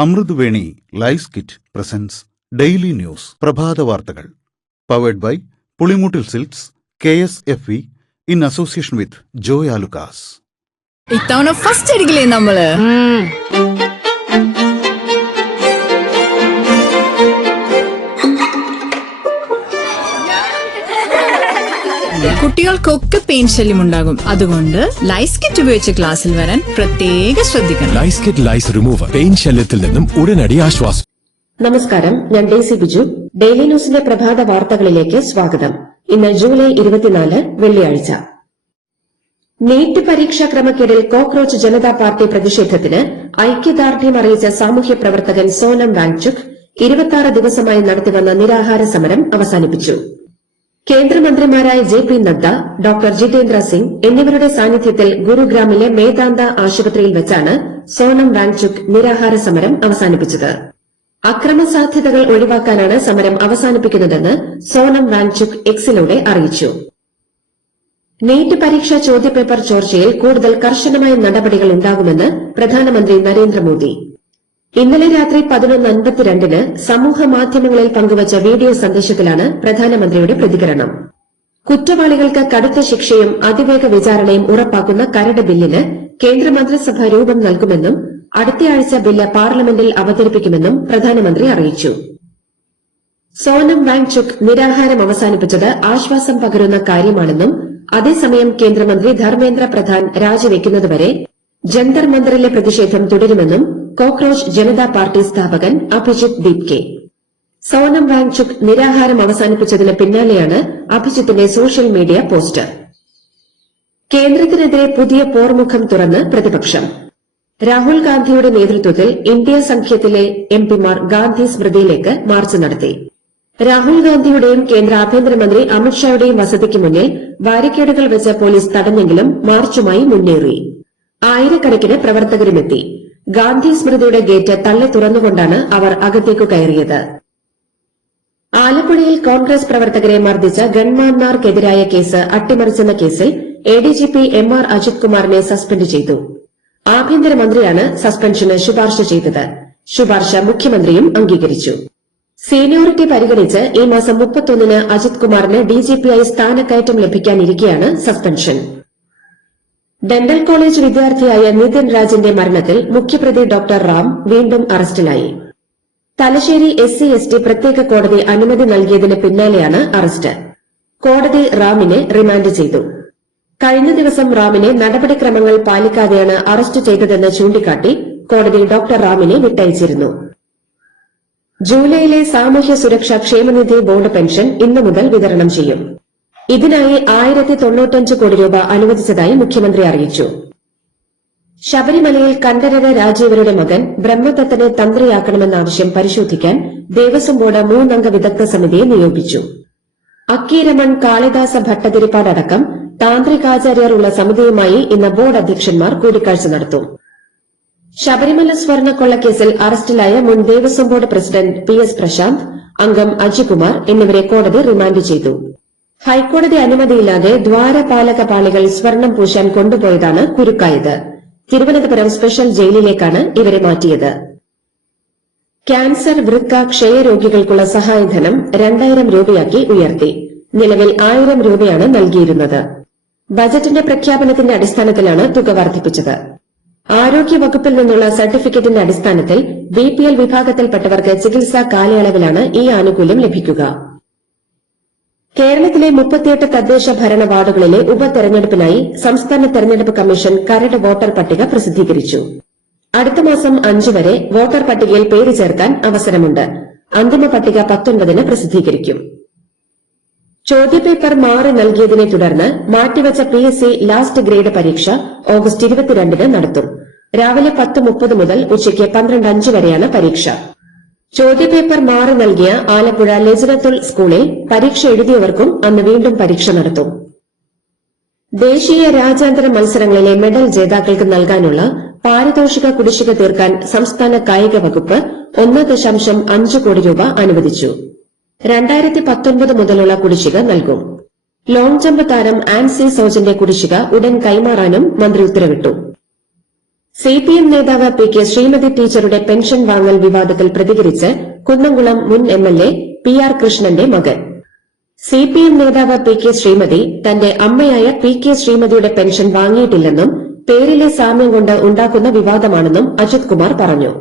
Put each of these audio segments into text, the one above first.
Amruthaveni lice kit presents daily news പ്രഭാത വാർത്തകൾ powered by Pulimoottil silks KSFE in association with Joy Alukkas. ഇത്തവണ first അടിക്കില്ലേ നമ്മള്? കുട്ടികൾക്കൊക്കെ പെയിൻ ശല്യം ഉണ്ടാകും. അതുകൊണ്ട് ലൈസ് കിറ്റ് ഉപയോഗിച്ച് ക്ലാസ്സിൽ വരാൻ പ്രത്യേകം ശ്രദ്ധിക്കണം. ലൈസ് കിറ്റ് ലൈസ് റിമൂവർ പെയിൻ ശല്യത്തിൽ നിന്നും ഉടനടി ആശ്വാസം. നമസ്കാരം, ഞാൻ ഡേസി ബിജു. ഡെയിലി ന്യൂസിന്റെ പ്രഭാത വാർത്തകളിലേക്ക് സ്വാഗതം. ഇന്ന് ജൂലൈ 24 വെള്ളിയാഴ്ച. നീറ്റ് പരീക്ഷാ ക്രമക്കേടിൽ കോക്രോച്ച് ജനതാ പാർട്ടി പ്രതിഷേധത്തിന് ഐക്യദാർഢ്യം അറിയിച്ച സാമൂഹ്യ പ്രവർത്തകൻ സോനം വാങ്ചുക് 26 ദിവസമായി നടത്തിവന്ന നിരാഹാര സമരം അവസാനിപ്പിച്ചു. കേന്ദ്രമന്ത്രിമാരായ JP നദ്ദ, ഡോക്ടർ ജിതേന്ദ്ര സിംഗ് എന്നിവരുടെ സാന്നിധ്യത്തിൽ ഗുരുഗ്രാമിലെ മേദാന്ത ആശുപത്രിയിൽ വെച്ചാണ് സോനം വാങ്ചുക് നിരാഹാര സമരം അവസാനിപ്പിച്ചത്. അക്രമസാധ്യതകൾ ഒഴിവാക്കാനാണ് സമരം അവസാനിപ്പിക്കുന്നതെന്ന് സോനം വാങ്ചുക് എക്സിലൂടെ അറിയിച്ചു. നീറ്റ് പരീക്ഷാ ചോദ്യപേപ്പർ ചോർച്ചയിൽ കൂടുതൽ കർശനമായ നടപടികൾ ഉണ്ടാകുമെന്ന് പ്രധാനമന്ത്രി നരേന്ദ്രമോദി. ഇന്നലെ രാത്രി 11:52 സമൂഹമാധ്യമങ്ങളിൽ പങ്കുവച്ച വീഡിയോ സന്ദേശത്തിലാണ് പ്രധാനമന്ത്രിയുടെ പ്രതികരണം. കുറ്റവാളികൾക്ക് കടുത്ത ശിക്ഷയും അതിവേഗ വിചാരണയും ഉറപ്പാക്കുന്ന കരട് ബില്ലിന് കേന്ദ്രമന്ത്രിസഭ രൂപം നൽകുമെന്നും അടുത്തയാഴ്ച ബില്ല് പാർലമെന്റിൽ അവതരിപ്പിക്കുമെന്നും പ്രധാനമന്ത്രി അറിയിച്ചു. സോനം വാങ്ചുക് നിരാഹാരം അവസാനിപ്പിച്ചത് ആശ്വാസം പകരുന്ന കാര്യമാണെന്നും അതേസമയം കേന്ദ്രമന്ത്രി ധർമ്മേന്ദ്ര പ്രധാൻ രാജിവെക്കുന്നതുവരെ ജന്തർ മന്ദറിലെ പ്രതിഷേധം തുടരുമെന്നും കോക്രോച്ച് ജനതാ പാർട്ടി സ്ഥാപകൻ അഭിജിത്ത് ദീപ്കെ. സോനം വാങ്ചുക് നിരാഹാരം അവസാനിപ്പിച്ചതിന് പിന്നാലെയാണ് അഭിജിത്തിന്റെ സോഷ്യൽ മീഡിയ പോസ്റ്റ്. കേന്ദ്രത്തിനെതിരെ പുതിയ പോർമുഖം തുറന്ന് പ്രതിപക്ഷം. രാഹുൽ ഗാന്ധിയുടെ നേതൃത്വത്തിൽ ഇന്ത്യ സഖ്യത്തിലെ MPമാർ ഗാന്ധി സ്മൃതിയിലേക്ക് മാർച്ച് നടത്തി. രാഹുൽ ഗാന്ധിയുടെയും കേന്ദ്ര ആഭ്യന്തരമന്ത്രി അമിത്ഷായുടെയും വസതിക്ക് മുന്നിൽ ബാരിക്കേഡുകൾ വെച്ച് പോലീസ് തടഞ്ഞെങ്കിലും മാർച്ചുമായി മുന്നേറി. ആയിരക്കണക്കിന് പ്രവർത്തകരുമെത്തി. ഗാന്ധി സ്മൃതിയുടെ ഗേറ്റ് തള്ളി തുറന്നുകൊണ്ടാണ് അവർ അകത്തേക്കു കയറിയത്. ആലപ്പുഴയിൽ കോൺഗ്രസ് പ്രവർത്തകരെ മർദ്ദിച്ച ഗൺമാന്മാർക്കെതിരായ കേസ് അട്ടിമറിച്ചെന്ന കേസിൽ ADGP MR അജിത് കുമാറിനെ സസ്പെൻഡ് ചെയ്തു. ആഭ്യന്തരമന്ത്രിയാണ് സസ്പെൻഷന് ശുപാർശ ചെയ്തത്. ശുപാർശ മുഖ്യമന്ത്രിയും അംഗീകരിച്ചു. സീനിയോറിറ്റി പരിഗണിച്ച് ഈ മാസം 31-ന് അജിത് കുമാറിന് DGPയായി സ്ഥാനക്കയറ്റം ലഭിക്കാനിരിക്കെയാണ് സസ്പെൻഷൻ. ഡെന്റൽ കോളേജ് വിദ്യാർത്ഥിയായ നിതിൻ രാജിന്റെ മരണത്തിൽ മുഖ്യപ്രതി ഡോക്ടർ റാം വീണ്ടും അറസ്റ്റിലായി. തലശ്ശേരി SC/ST പ്രത്യേക കോടതി അനുമതി നൽകിയതിന് പിന്നാലെയാണ് അറസ്റ്റ്. കോടതി റാമിനെ റിമാൻഡ് ചെയ്തു. കഴിഞ്ഞ ദിവസം റാമിനെ നടപടിക്രമങ്ങൾ പാലിക്കാതെയാണ് അറസ്റ്റ് ചെയ്തതെന്ന് ചൂണ്ടിക്കാട്ടി കോടതി ഡോക്ടർ റാമിനെ വിട്ടയച്ചിരുന്നു. ജൂലൈയിലെ സാമൂഹ്യ സുരക്ഷാ ക്ഷേമനിധി ബോർഡ് പെൻഷൻ ഇന്നു മുതൽ വിതരണം ചെയ്യും. ഇതിനായി 1095 കോടി രൂപ അനുവദിച്ചതായി മുഖ്യമന്ത്രി അറിയിച്ചു. ശബരിമലയിൽ കണ്ഠരര് രാജീവരുടെ മകൻ ബ്രഹ്മദത്തനെ തന്ത്രിയാക്കണമെന്ന ആവശ്യം പരിശോധിക്കാൻ ദേവസ്വം ബോർഡ് 3 അംഗ വിദഗ്ധ സമിതിയെ നിയോഗിച്ചു. അക്കീരമൺ കാളിദാസ ഭട്ടതിരിപ്പാടടക്കം താന്ത്രികാചാര്യർ ഉള്ള സമിതിയുമായി ഇന്ന് ബോർഡ് അധ്യക്ഷന്മാർ കൂടിക്കാഴ്ച നടത്തും. ശബരിമല സ്വർണ്ണക്കൊള്ളക്കേസിൽ അറസ്റ്റിലായ മുൻ Devaswom board president PS Prasanth, അംഗം അജികുമാർ എന്നിവരെ കോടതി റിമാൻഡ് ചെയ്തു. ഹൈക്കോടതി അനുമതിയില്ലാതെ ദ്വാരപാലക പാളികൾ സ്വർണം പൂശാൻ കൊണ്ടുപോയതാണ് കുരുക്കായത്. തിരുവനന്തപുരം സ്പെഷ്യൽ ജയിലിലേക്കാണ് ഇവരെ മാറ്റിയത്. ക്യാൻസർ, വൃക്ക, ക്ഷയരോഗികൾക്കുള്ള സഹായധനം 2000 രൂപയാക്കി ഉയർത്തി. നിലവിൽ 1000 രൂപയാണ് നൽകിയിരുന്നത്. ബജറ്റിന്റെ പ്രഖ്യാപനത്തിന്റെ അടിസ്ഥാനത്തിലാണ് തുക വർദ്ധിപ്പിച്ചത്. ആരോഗ്യവകുപ്പിൽ നിന്നുള്ള സർട്ടിഫിക്കറ്റിന്റെ അടിസ്ഥാനത്തിൽ BPL വിഭാഗത്തിൽപ്പെട്ടവർക്ക് ചികിത്സാ കാലയളവിലാണ് ഈ ആനുകൂല്യം ലഭിക്കുക. കേരളത്തിലെ 38 തദ്ദേശ ഭരണ വാർഡുകളിലെ ഉപതെരഞ്ഞെടുപ്പിനായി സംസ്ഥാന തെരഞ്ഞെടുപ്പ് കമ്മീഷൻ കരട് വോട്ടർ പട്ടിക പ്രസിദ്ധീകരിച്ചു. അടുത്ത മാസം 5 വരെ വോട്ടർ പട്ടികയിൽ പേര് ചേർക്കാൻ അവസരമുണ്ട്. അന്തിമ പട്ടിക 19-ന് പ്രസിദ്ധീകരിക്കും. ചോദ്യപേപ്പർ മാറി നൽകിയതിനെ തുടർന്ന് മാറ്റിവച്ച PSC ലാസ്റ്റ് ഗ്രേഡ് പരീക്ഷ ഓഗസ്റ്റ് 22-ന് നടത്തും. രാവിലെ 10:30 മുതൽ ഉച്ചയ്ക്ക് 12:05 വരെയാണ് പരീക്ഷ. ചോദ്യപേപ്പർ മാറി നൽകിയ ആലപ്പുഴ ലജ്നത്തുൽ സ്കൂളിൽ പരീക്ഷ എഴുതിയവർക്കും അന്ന് വീണ്ടും പരീക്ഷ നടത്തും. ദേശീയ രാജ്യാന്തര മത്സരങ്ങളിലെ മെഡൽ ജേതാക്കൾക്ക് നൽകാനുള്ള പാരിതോഷിക കുടിശ്ശിക തീർക്കാൻ സംസ്ഥാന കായിക വകുപ്പ് 1.5 കോടി രൂപ അനുവദിച്ചു. 2019 മുതലുള്ള കുടിശ്ശിക നൽകും. ലോങ് ജമ്പ് താരം ആൻസി സോജന്റെ കുടിശ്ശിക ഉടൻ കൈമാറാനും മന്ത്രി ഉത്തരവിട്ടു. സിപിഎം നേതാവ് പി കെ ശ്രീമതി ടീച്ചറുടെ പെൻഷൻ വാങ്ങൽ വിവാദത്തിൽ പ്രതികരിച്ച് കുന്നംകുളം മുൻ എംഎൽഎ പി ആർ കൃഷ്ണന്റെ മകൻ. സിപിഎം നേതാവ് പി കെ ശ്രീമതി തന്റെ അമ്മയായ പി കെ ശ്രീമതിയുടെ പെൻഷൻ വാങ്ങിയിട്ടില്ലെന്നും പേരിലെ സാമ്യം കൊണ്ട് ഉണ്ടാക്കുന്ന വിവാദമാണെന്നും അജിത് കുമാർ പറഞ്ഞു.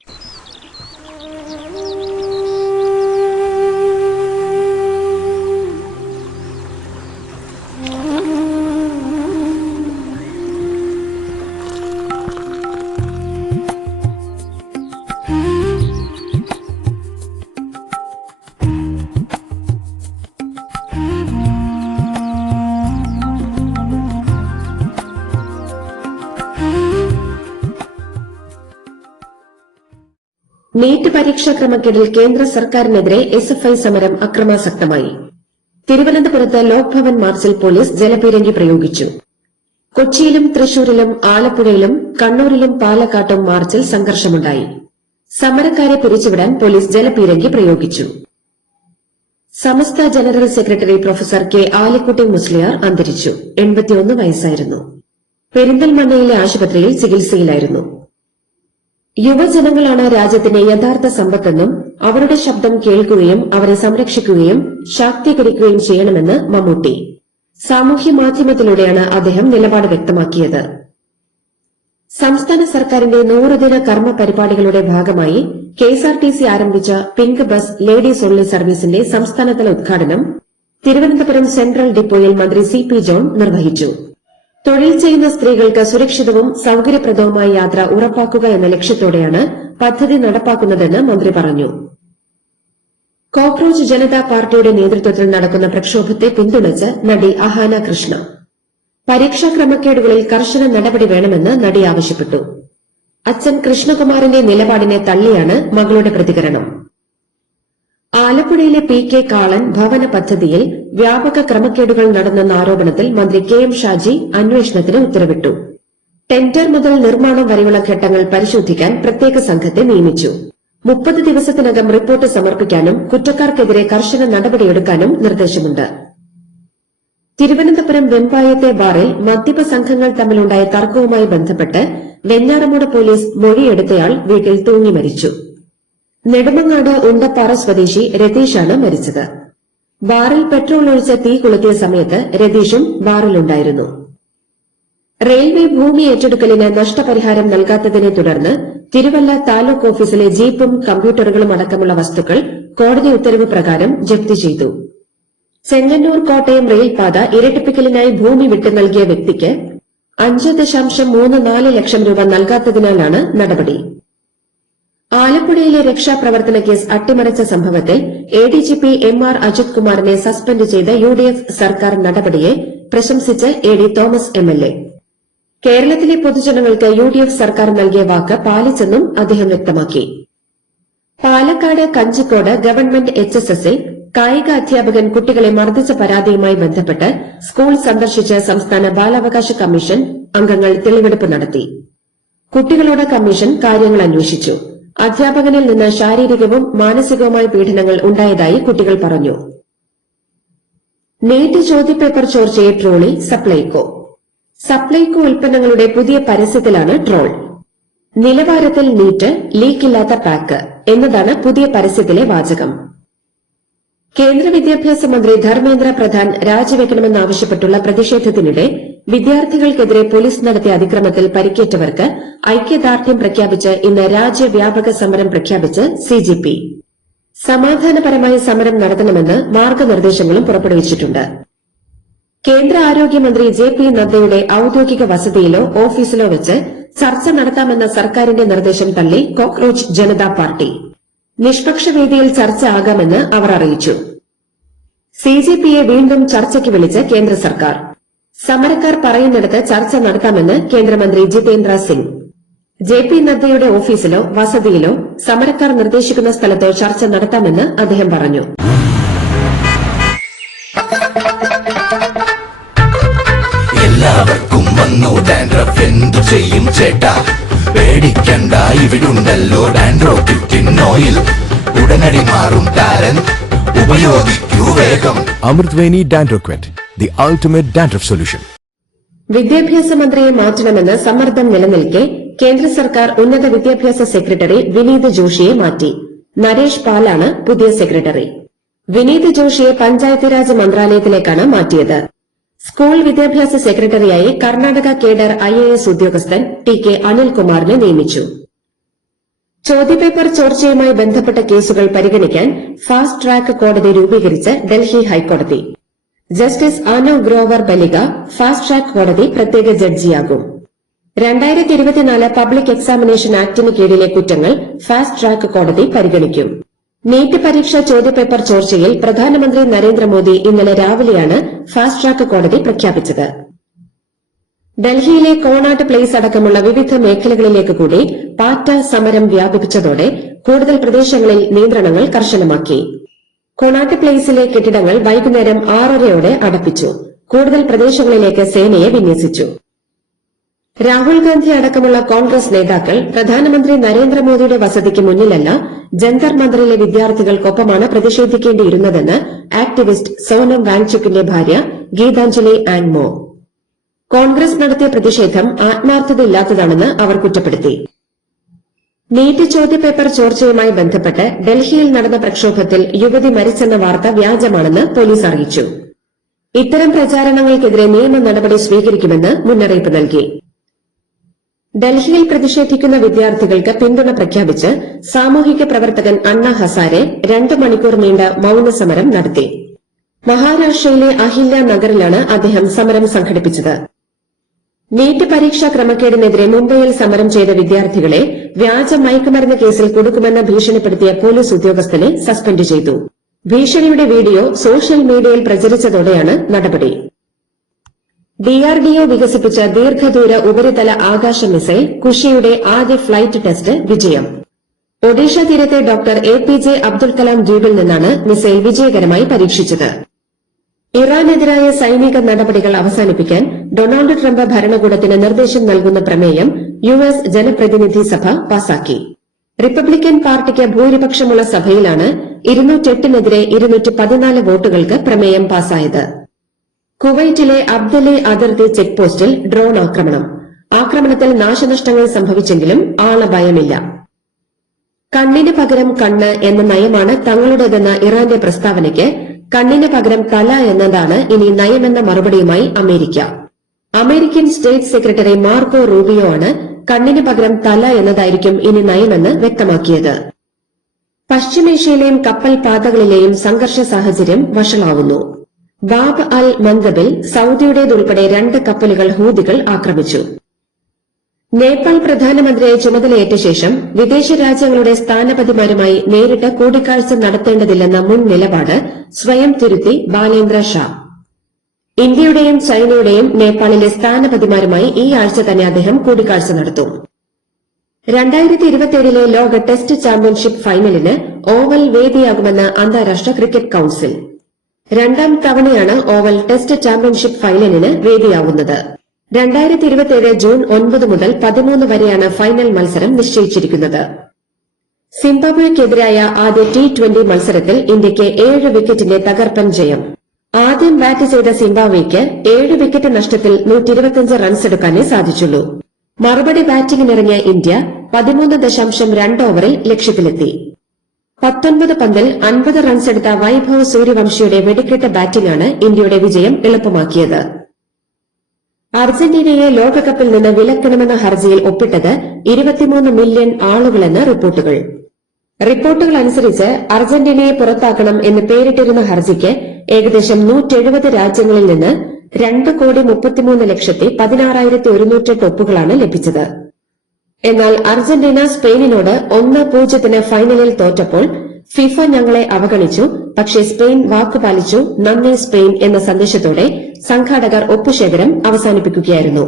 നീറ്റ് പരീക്ഷാ ക്രമക്കേടിൽ കേന്ദ്ര സർക്കാരിനെതിരെ എസ്എഫ്ഐ സമരം അക്രമാസക്തമായി. തിരുവനന്തപുരത്ത് ലോക് ഭവൻ മാർച്ചിൽ പോലീസ് ജലപീരങ്കി പ്രയോഗിച്ചു. കൊച്ചിയിലും തൃശൂരിലും ആലപ്പുഴയിലും കണ്ണൂരിലും പാലക്കാട്ടും മാർച്ചിൽ സംഘർഷമുണ്ടായി. സമരക്കാരെ പിരിച്ചുവിടാൻ പോലീസ് ജലപീരങ്കി പ്രയോഗിച്ചു. Samastha general secretary professor K Alikutty Musliyar അന്തരിച്ചു. 81 വയസ്സായിരുന്നു. പെരിന്തൽമണ്ണയിലെ ആശുപത്രിയിൽ ചികിത്സയിലായിരുന്നു. യുവജനങ്ങളാണ് രാജ്യത്തിന്റെ യഥാർത്ഥ സമ്പത്തെന്നും അവരുടെ ശബ്ദം കേൾക്കുകയും അവരെ സംരക്ഷിക്കുകയും ശാക്തീകരിക്കുകയും ചെയ്യണമെന്ന് മമ്മൂട്ടി സാമൂഹ്യ മാധ്യമത്തിലൂടെയാണ് അദ്ദേഹം നിലപാട് വ്യക്തമാക്കിയത്. സംസ്ഥാന സർക്കാരിന്റെ 100 ദിന കർമ്മ പരിപാടികളുടെ ഭാഗമായി കെഎസ്ആർടിസി ആരംഭിച്ച പിങ്ക് ബസ് ലേഡീസ് ഓൺലി സർവീസിന്റെ സംസ്ഥാനതല ഉദ്ഘാടനം തിരുവനന്തപുരം സെൻട്രൽ ഡിപ്പോയിൽ മന്ത്രി സി പി ജോൺ നിർവഹിച്ചു. തൊഴിൽ ചെയ്യുന്ന സ്ത്രീകൾക്ക് സുരക്ഷിതവും സൌകര്യപ്രദവുമായ യാത്ര ഉറപ്പാക്കുക എന്ന ലക്ഷ്യത്തോടെയാണ് പദ്ധതി നടപ്പാക്കുന്നതെന്ന് മന്ത്രി പറഞ്ഞു. കോക്രോച്ച് ജനതാ പാർട്ടിയുടെ നേതൃത്വത്തിൽ നടക്കുന്ന പ്രക്ഷോഭത്തെ പിന്തുണച്ച് നടി അഹാന കൃഷ്ണ. പരീക്ഷാ ക്രമക്കേടുകളിൽ കർശന നടപടി വേണമെന്ന് നടി ആവശ്യപ്പെട്ടു. അച്ഛൻ കൃഷ്ണകുമാറിന്റെ നിലപാടിനെ തള്ളിയാണ് മകളുടെ പ്രതികരണം. ആലപ്പുഴയിലെ പി കെ കാളൻ ഭവന പദ്ധതിയിൽ വ്യാപക ക്രമക്കേടുകൾ നടന്നെന്ന ആരോപണത്തിൽ മന്ത്രി കെ എം ഷാജി അന്വേഷണത്തിന് ഉത്തരവിട്ടു. ടെൻഡർ മുതൽ നിർമ്മാണം വരെയുള്ള ഘട്ടങ്ങൾ പരിശോധിക്കാൻ പ്രത്യേക സംഘത്തെ നിയമിച്ചു. 30 ദിവസത്തിനകം റിപ്പോർട്ട് സമർപ്പിക്കാനും കുറ്റക്കാർക്കെതിരെ കർശന നടപടിയെടുക്കാനും നിർദ്ദേശമുണ്ട്. തിരുവനന്തപുരം വെമ്പായത്തെ ബാറിൽ മദ്യപ സംഘങ്ങൾ തമ്മിലുണ്ടായ തർക്കവുമായി ബന്ധപ്പെട്ട് വെഞ്ഞാറമൂട് പോലീസ് മൊഴിയെടുത്തയാൾ വീട്ടിൽ തൂങ്ങി മരിച്ചു. നെടുമങ്ങാട് ഉണ്ടപ്പാറ സ്വദേശി രതീഷാണ് മരിച്ചത്. ബാറിൽ പെട്രോൾ ഒഴിച്ച് തീ കൊളുത്തിയ സമയത്ത് രതീഷും ബാറിലുണ്ടായിരുന്നു. റെയിൽവേ ഭൂമി ഏറ്റെടുക്കലിന് നഷ്ടപരിഹാരം നൽകാത്തതിനെ തുടർന്ന് തിരുവല്ല താലൂക്ക് ഓഫീസിലെ ജീപ്പും കമ്പ്യൂട്ടറുകളും അടക്കമുള്ള വസ്തുക്കൾ കോടതി ഉത്തരവ് പ്രകാരം ജപ്തി ചെയ്തു. ചെങ്ങന്നൂർ കോട്ടയം റെയിൽപാത ഇരട്ടിപ്പിക്കലിനായി ഭൂമി വിട്ടു നൽകിയ വ്യക്തിക്ക് 5.34 ലക്ഷം രൂപ നൽകാത്തതിനാലാണ് നടപടി. ആലപ്പുഴയിലെ രക്ഷാപ്രവർത്തന കേസ് അട്ടിമറിച്ച സംഭവത്തിൽ എഡിജിപി എം ആർ അജിത് കുമാറിനെ സസ്പെൻഡ് ചെയ്ത യുഡിഎഫ് സർക്കാർ നടപടിയെ പ്രശംസിച്ച് എ ഡി തോമസ് എംഎൽഎ. കേരളത്തിലെ പൊതുജനങ്ങൾക്ക് യുഡിഎഫ് സർക്കാർ നൽകിയ വാക്ക് പാലിച്ചെന്നും അദ്ദേഹം വ്യക്തമാക്കി. പാലക്കാട് കഞ്ചിക്കോട് ഗവൺമെന്റ് എച്ച്എസ്എസിൽ കായിക അധ്യാപകൻ കുട്ടികളെ മർദ്ദിച്ച പരാതിയുമായി ബന്ധപ്പെട്ട് സ്കൂൾ സന്ദർശിച്ച് സംസ്ഥാന ബാലാവകാശ കമ്മീഷൻ അംഗങ്ങൾ തെളിവെടുപ്പ് നടത്തി. കുട്ടികളോട് കമ്മീഷൻ കാര്യങ്ങൾ അന്വേഷിച്ചു. അധ്യാപകനിൽ നിന്ന് ശാരീരികവും മാനസികവുമായ പീഡനങ്ങൾ ഉണ്ടായതായി കുട്ടികൾ പറഞ്ഞു. നീറ്റ് ചോദ്യപേപ്പർ ചോർച്ചയെ ട്രോളി സപ്ലൈകോ. സപ്ലൈകോ ഉൽപ്പന്നങ്ങളുടെ പുതിയ പരസ്യത്തിലാണ് ട്രോൾ. നിലവാരത്തിൽ നീറ്റ്, ലീക്കില്ലാത്ത പാക്ക് എന്നതാണ് പുതിയ പരസ്യത്തിലെ വാചകം. കേന്ദ്ര വിദ്യാഭ്യാസ മന്ത്രി ധർമ്മേന്ദ്ര പ്രധാൻ രാജിവെക്കണമെന്നാവശ്യപ്പെട്ടുള്ള പ്രതിഷേധത്തിനിടെ വിദ്യാർത്ഥികൾക്കെതിരെ പോലീസ് നടത്തിയ അതിക്രമത്തിൽ പരിക്കേറ്റവർക്ക് ഐക്യദാർഢ്യം പ്രഖ്യാപിച്ച് ഇന്ന് രാജ്യവ്യാപക സമരം പ്രഖ്യാപിച്ച് സിജിപി. സമാധാനപരമായ സമരം നടത്തണമെന്ന് മാർഗനിർദ്ദേശങ്ങളും പുറപ്പെടുവിച്ചിട്ടുണ്ട്. കേന്ദ്ര ആരോഗ്യമന്ത്രി ജെ പി നദ്ദയുടെ ഔദ്യോഗിക വസതിയിലോ ഓഫീസിലോ വെച്ച് ചർച്ച നടത്താമെന്ന സർക്കാരിന്റെ നിർദ്ദേശം തള്ളി കോക്രോച്ച് ജനതാ പാർട്ടി. നിഷ്പക്ഷ വേദിയിൽ ചർച്ച ആകാമെന്ന് അവർ അറിയിച്ചു. സിജെപിയെ വീണ്ടും ചർച്ചയ്ക്ക് വിളിച്ച് കേന്ദ്ര സർക്കാർ. സമരക്കാർ പറയുന്നിടത്ത് ചർച്ച നടത്താമെന്ന് കേന്ദ്രമന്ത്രി ജിതേന്ദ്ര സിംഗ്. ജെ പി നദ്ദയുടെ ഓഫീസിലോ വസതിയിലോ സമരക്കാർ നിർദ്ദേശിക്കുന്ന സ്ഥലത്തോ ചർച്ച നടത്താമെന്ന് അദ്ദേഹം പറഞ്ഞു. എല്ലാവർക്കും വന്നു ഡാൻഡ്രഫ് എന്തു ചെയ്യും ചേട്ടാ, പേടിക്കണ്ട ഇവിടുണ്ടല്ലോ ഡാൻഡ്രോക്കിൻ ഓയിൽ, ഉടനടി മാറും താരൻ, ഉപയോഗിക്കൂ വേഗം. അമൃത്വേനി ഡാൻഡ്രോക്വെറ്റ്, ദി അൾട്ടിമേറ്റ് ഡാൻഡ്രഫ് സൊല്യൂഷൻ. വിദ്യാഭ്യാസ മന്ത്രിയെ മാറ്റണമെന്ന് സമ്മർദ്ദം നിലനിൽക്കെ കേന്ദ്ര സർക്കാർ ഉന്നത വിദ്യാഭ്യാസ സെക്രട്ടറി വിനീത് ജോഷിയെ മാറ്റി. നരേഷ് പാലാണ് പുതിയ സെക്രട്ടറി. വിനീത് ജോഷിയെ പഞ്ചായത്ത് രാജ് മന്ത്രാലയത്തിലേക്കാണ് മാറ്റിയത്. സ്കൂൾ വിദ്യാഭ്യാസ സെക്രട്ടറിയായി കർണാടക കേഡർ IAS ഉദ്യോഗസ്ഥൻ TK അനിൽകുമാറിനെ നിയമിച്ചു. ചോദ്യപേപ്പർ ചോർച്ചയുമായി ബന്ധപ്പെട്ട കേസുകൾ പരിഗണിക്കാൻ ഫാസ്റ്റ് ട്രാക്ക് കോടതി രൂപീകരിച്ച് ഡൽഹി ഹൈക്കോടതി. ജസ്റ്റിസ് ആനോ ഗ്രോവർ ബലിക ഫാസ്റ്റ് ട്രാക്ക് കോടതി പ്രത്യേക ജഡ്ജിയാകും. 2024 പബ്ലിക് എക്സാമിനേഷൻ ആക്ടിന് കീഴിലെ കുറ്റങ്ങൾ ഫാസ്റ്റ് ട്രാക്ക് കോടതി പരിഗണിക്കും. നീറ്റ് പരീക്ഷ ചോദ്യപേപ്പർ ചോർച്ചയിൽ പ്രധാനമന്ത്രി നരേന്ദ്രമോദി ഇന്നലെ രാവിലെയാണ് ഫാസ്റ്റ് ട്രാക്ക് കോടതി പ്രഖ്യാപിച്ചത്. ഡൽഹിയിലെ കോണാട്ട് പ്ലേസ് അടക്കമുള്ള വിവിധ മേഖലകളിലേക്ക് കൂടി പാറ്റ സമരം വ്യാപിപ്പിച്ചതോടെ കൂടുതൽ പ്രദേശങ്ങളിൽ നിയന്ത്രണങ്ങൾ കർശനമാക്കി. കോണാട്ട് പ്ലേസിലെ കെട്ടിടങ്ങൾ വൈകുന്നേരം 6:30 അടപ്പിച്ചു. കൂടുതൽ പ്രദേശങ്ങളിലേക്ക് സേനയെ വിന്യസിച്ചു. രാഹുൽ ഗാന്ധി അടക്കമുള്ള കോൺഗ്രസ് നേതാക്കൾ പ്രധാനമന്ത്രി നരേന്ദ്രമോദിയുടെ വസതിക്ക് മുന്നിലല്ല ജന്തർ മന്ദറിലെ വിദ്യാർത്ഥികൾക്കൊപ്പമാണ് പ്രതിഷേധിക്കേണ്ടിയിരുന്നതെന്ന് ആക്ടിവിസ്റ്റ് സോനം വാങ്ചുക്കിന്റെ ഭാര്യ ഗീതാഞ്ജലി ആൻമോ. കോൺഗ്രസ് നടത്തിയ പ്രതിഷേധം ആത്മാർത്ഥതയില്ലാത്തതാണെന്ന് അവർ കുറ്റപ്പെടുത്തി. നീറ്റ് ചോദ്യപേപ്പർ ചോർച്ചയുമായി ബന്ധപ്പെട്ട് ഡൽഹിയിൽ നടന്ന പ്രക്ഷോഭത്തിൽ യുവതി മരിച്ചെന്ന വാർത്ത വ്യാജമാണെന്ന് പോലീസ് അറിയിച്ചു. ഇത്തരം പ്രചാരണങ്ങൾക്കെതിരെ നിയമ നടപടി സ്വീകരിക്കുമെന്ന് മുന്നറിയിപ്പ് നൽകി. ഡൽഹിയിൽ പ്രതിഷേധിക്കുന്ന വിദ്യാർത്ഥികൾക്ക് പിന്തുണ പ്രഖ്യാപിച്ച് സാമൂഹിക പ്രവർത്തകൻ അണ്ണ ഹസാരെ 2 മണിക്കൂർ നീണ്ട മൌനസമരം നടത്തി. മഹാരാഷ്ട്രയിലെ അഹില്യ നഗറിലാണ് അദ്ദേഹം സമരം സംഘടിപ്പിച്ചത്. നീറ്റ് പരീക്ഷാ ക്രമക്കേടിനെതിരെ മുംബൈയിൽ സമരം ചെയ്ത വിദ്യാർത്ഥികളെ വ്യാജ മയക്കുമരുന്ന് കേസിൽ കുടുക്കുമെന്ന് ഭീഷണിപ്പെടുത്തിയ പോലീസ് ഉദ്യോഗസ്ഥനെ സസ്പെൻഡ് ചെയ്തു. ഭീഷണിയുടെ വീഡിയോ സോഷ്യൽ മീഡിയയിൽ പ്രചരിച്ചതോടെയാണ് നടപടി. DRDO വികസിപ്പിച്ച ദീർഘദൂര ഉപരിതല ആകാശ മിസൈൽ കുഷിയുടെ ആദ്യ ഫ്ലൈറ്റ് ടെസ്റ്റ് വിജയം. ഒഡീഷ തീരത്തെ ഡോക്ടർ APJ അബ്ദുൽ കലാം ദ്വീപിൽ നിന്നാണ് മിസൈൽ വിജയകരമായി പരീക്ഷിച്ചത്. ഇറാനെതിരായ സൈനിക നടപടികൾ അവസാനിപ്പിക്കാൻ ഡൊണാൾഡ് ട്രംപ് ഭരണകൂടത്തിന് നിർദ്ദേശം നൽകുന്ന പ്രമേയം US ജനപ്രതിനിധി സഭ പാസാക്കി. റിപ്പബ്ലിക്കൻ പാർട്ടിക്ക് ഭൂരിപക്ഷമുള്ള സഭയിലാണ് 208-നെതിരെ 214 വോട്ടുകൾക്ക് പ്രമേയം പാസായത്. കുവൈറ്റിലെ അബ്ദലെ അതിർത്തി ചെക്ക് പോസ്റ്റിൽ ഡ്രോൺ ആക്രമണത്തിൽ നാശനഷ്ടങ്ങൾ സംഭവിച്ചെങ്കിലും ആളഭയമില്ല. കണ്ണിന് പകരം കണ്ണ് എന്ന നയമാണ് തങ്ങളുടേതെന്ന ഇറാന്റെ പ്രസ്താവനയ്ക്ക് കണ്ണിന് പകരം തല എന്നതാണ് ഇനി നയമെന്ന മറുപടിയുമായി America. American state secretary Marco Rubio ആണ് കണ്ണിന് പകരം തല എന്നതായിരിക്കും ഇനി നയമെന്ന് വ്യക്തമാക്കിയത്. പശ്ചിമേഷ്യയിലെയും കപ്പൽ പാതകളിലെയും സംഘർഷ സാഹചര്യം വഷളാവുന്നു. ബാബ് അൽ മന്ദബിൽ സൌദിയുടേതുൾപ്പെടെ 2 കപ്പലുകൾ ഹൂതികൾ ആക്രമിച്ചു. നേപ്പാൾ പ്രധാനമന്ത്രിയെ ചുമതലയേറ്റ ശേഷം വിദേശ രാജ്യങ്ങളുടെ സ്ഥാനപതിമാരുമായി നേരിട്ട് കൂടിക്കാഴ്ച നടത്തേണ്ടതില്ലെന്ന മുൻ നിലപാട് സ്വയം തിരുത്തി ബാലേന്ദ്ര ഷാ. ഇന്ത്യയുടെയും ചൈനയുടെയും നേപ്പാളിലെ സ്ഥാനപതിമാരുമായി ഈ ആഴ്ച തന്നെ അദ്ദേഹം കൂടിക്കാഴ്ച നടത്തും. 2027 ലോക ടെസ്റ്റ് ചാമ്പ്യൻഷിപ്പ് ഫൈനലിന് ഓവൽ വേദിയാകുമെന്ന് അന്താരാഷ്ട്ര ക്രിക്കറ്റ് കൌൺസിൽ. 2ാം തവണയാണ് ഓവൽ ടെസ്റ്റ് ചാമ്പ്യൻഷിപ്പ് ഫൈനലിന് വേദിയാവുന്നത്. 2027 ജൂൺ 9 മുതൽ 13 വരെയാണ് ഫൈനൽ മത്സരം നിശ്ചയിച്ചിരിക്കുന്നത്. സിംബാബ്വെക്കെതിരായ ആദ്യ T20 മത്സരത്തിൽ ഇന്ത്യയ്ക്ക് 7 വിക്കറ്റിന്റെ തകർപ്പൻ ജയം. ആദ്യം ബാറ്റ് ചെയ്ത സിംബാബ്വെയ്ക്ക് 7 വിക്കറ്റ് നഷ്ടത്തിൽ 125 റൺസെടുക്കാനേ സാധിച്ചുള്ളൂ. മറുപടി ബാറ്റിംഗിനിറങ്ങിയ ഇന്ത്യ 13.2 ഓവറിൽ ലക്ഷ്യത്തിലെത്തി. 19 പന്തിൽ 50 റൺസെടുത്ത വൈഭവ് സൂര്യവംശിയുടെ വെടിക്കെട്ട് ബാറ്റിംഗാണ് ഇന്ത്യയുടെ വിജയം എളുപ്പമാക്കിയത്. അർജന്റീനയെ ലോകകപ്പിൽ നിന്ന് വിലക്കണമെന്ന ഹർജിയിൽ ഒപ്പിട്ടത് 23 മില്യൺ ആളുകളെന്ന് റിപ്പോർട്ടുകൾ അനുസരിച്ച് അർജന്റീനയെ പുറത്താക്കണം എന്ന് പേരിട്ടിരുന്ന ഹർജിക്ക് ഏകദേശം 170 രാജ്യങ്ങളിൽ നിന്ന് 2,33,16,108 ഒപ്പുകളാണ് ലഭിച്ചത്. എന്നാൽ അർജന്റീന സ്പെയിനിനോട് 1-0 ഫൈനലിൽ തോറ്റപ്പോൾ ഫിഫ ഞങ്ങളെ അവഗണിച്ചു, പക്ഷേ സ്പെയിൻ വാക്കുപാലിച്ചു, നന്ദി സ്പെയിൻ എന്ന സന്ദേശത്തോടെ സംഘാടകർ ഒപ്പുശേഖരം അവസാനിപ്പിക്കുകയായിരുന്നു.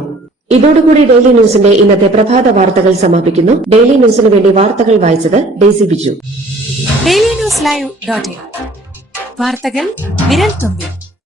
ഇതോടുകൂടി ഡെയിലി ന്യൂസിന്റെ ഇന്നത്തെ പ്രഭാത വാർത്തകൾ സമാപിക്കുന്നു. ഡെയിലി ന്യൂസിന് വേണ്ടി വാർത്തകൾ വായിച്ചത് ഡെയ്സി ബിജു. ഡെയിലി ന്യൂസ് ലൈവ്.in വാർത്തകൾ വിരൽ തുമ്പിൽ.